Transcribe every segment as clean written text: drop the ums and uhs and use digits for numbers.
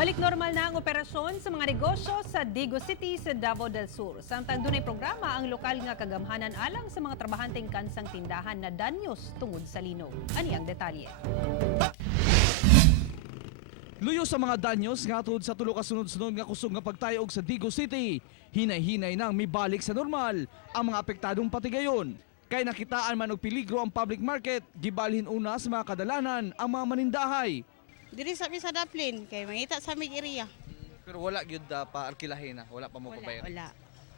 Balik normal na ang operasyon sa mga negosyo sa Digo City sa Davao del Sur. Samtang dunay programa ang lokal nga kagamhanan alang sa mga trabahanteng kansang tindahan na danyos tungod sa linog. Ani ang detalye? Luyo sa mga danyos nga tungod sa tulo ka sunod-sunod nga kusog nga pagtayog sa Digo City. Hinay-hinay nang mibalik sa normal ang mga apektadong patigayon. Kay nakitaan man og peligro ang public market, gibalhin una sa mga kadalanan ang mga manindahay. Diri sa Daplin kay mangita sa mig area. Pero wala gyud pa arkilahin na, wala pa mo pabayad.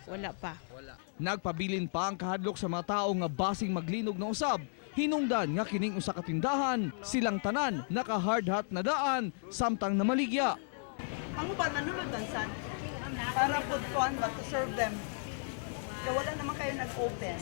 Wala pa. Wala. Nagpabilin pa ang kahadlok sa mga tao nga basing maglinog na usab. Hinungdan nga kining usa ka tindahan, silang tanan naka-hard hat na daan samtang namaligya. Ang uban nanulod dansan para pud kuan ba to serve them. Kaya wala naman kayo nag-open.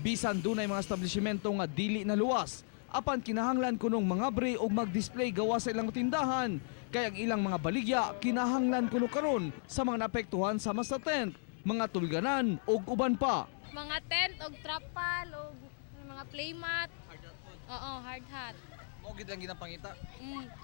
Bisan dunay mga establishmento nga dili na luwas, apan kinahanglan kunong mga bre og mag-display gawa sa ilang tindahan. Kaya ang ilang mga baligya kinahanglan kuno karon sa mga naapektuhan sama sa tent, mga tulganan ug uban pa. Mga tent og trapal og mga playmat. Oo, hard hat. Mo gid lang ginapangita.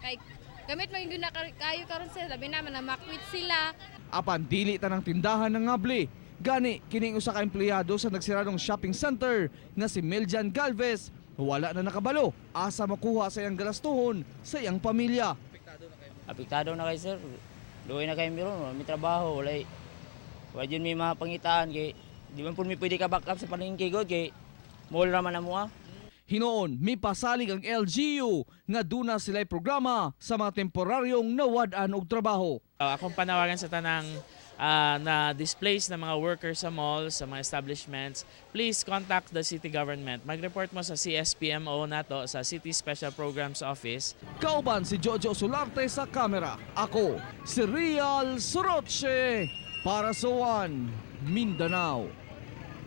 Kay gamit man gyud na kayo karon sila, labi naman na makwit sila. Apan dili tanang tindahan ng ngabli. Gani kining usa ka empleyado sa nagsiradong shopping center nga si Meljan Galvez wala na nakabalo asa makuha sa iyang galastuhon sa iyang pamilya. Apektado na kay sir. Luoy na kay meron, may trabaho, wala yun may mga pangitaan kay di man pud mi pwede ka back up sa palengke god kay mall raman na mo. Hinoon, may pasalig ang LGU nga duna sila'y programa sa mga temporaryong nawad-an og trabaho. Akong panawagan sa tanang na displaced na mga workers sa malls, sa mga establishments, please contact the city government. Mag-report mo sa CSPMO nato sa City Special Programs Office. Kauban si Jojo Solarte sa kamera. Ako, si Real Soroche para sa One Mindanao.